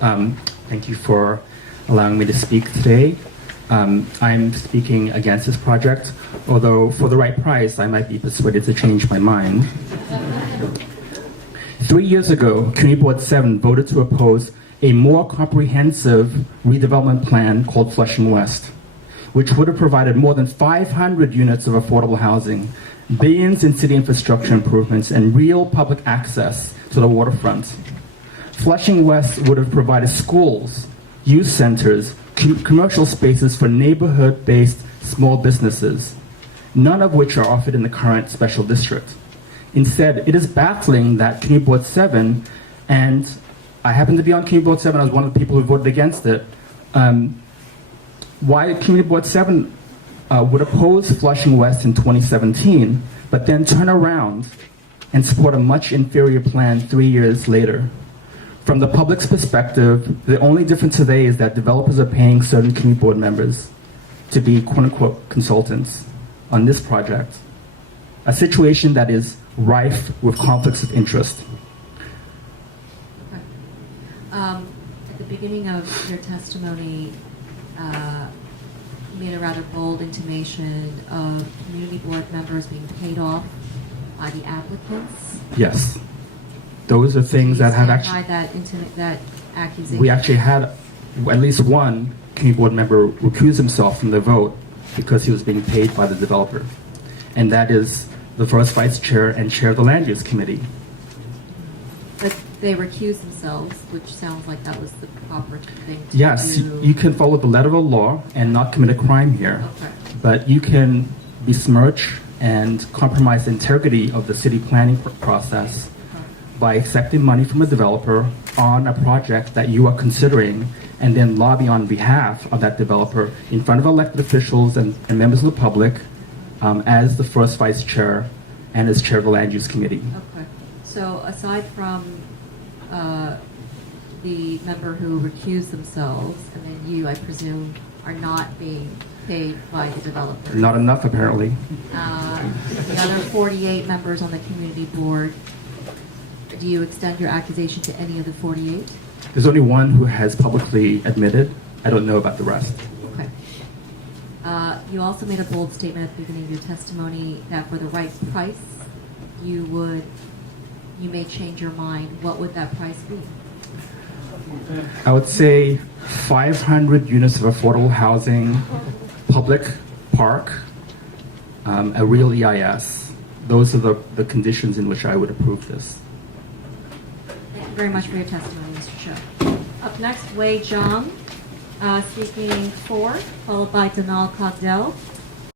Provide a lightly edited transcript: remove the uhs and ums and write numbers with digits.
Thank you for allowing me to speak today. I'm speaking against this project, although for the right price, I might be persuaded to change my mind. 3 years ago, Community Board 7 voted to oppose a more comprehensive redevelopment plan called Flushing West, which would have provided more than 500 units of affordable housing, billions in city infrastructure improvements, and real public access to the waterfront. Flushing West would have provided schools, youth centers, commercial spaces for neighborhood-based small businesses, none of which are offered in the current special district. Instead, it is baffling that Community Board 7, and I happen to be on Community Board 7, I was one of the people who voted against it, why Community Board 7 would oppose Flushing West in 2017, but then turn around and support a much inferior plan 3 years later. From the public's perspective, the only difference today is that developers are paying certain Community Board members to be quote-unquote consultants on this project, a situation that is rife with conflicts of interest. At the beginning of your testimony, you made a rather bold intimation of Community Board members being paid off by the applicants. Yes. Those are things that have actually... that accusation? We actually had at least one Community Board member recuse himself from the vote because he was being paid by the developer. And that is the first vice chair and chair of the land use committee. But they recused themselves, which sounds like that was the proper thing to yes, do. you can follow the letter of the law and not commit a crime here. Okay. But you can besmirch and compromise the integrity of the city planning process by accepting money from a developer on a project that you are considering and then lobby on behalf of that developer in front of elected officials and members of the public as the first vice chair and as chair of the land use committee. Okay. So aside from the member who recused themselves, and then you, I presume, are not being paid by the developer. Not enough, apparently. The other 48 members on the community board, do you extend your accusation to any of the 48? There's only one who has publicly admitted. I don't know about the rest. Okay. You also made a bold statement at the beginning of your testimony that for the right price, you may change your mind. What would that price be? I would say 500 units of affordable housing, public park, a real EIS. Those are the conditions in which I would approve this. Thank you very much for your testimony, Mr. Choe. Up next, Wei Zhang, speaking for, followed by Donald Cogdell.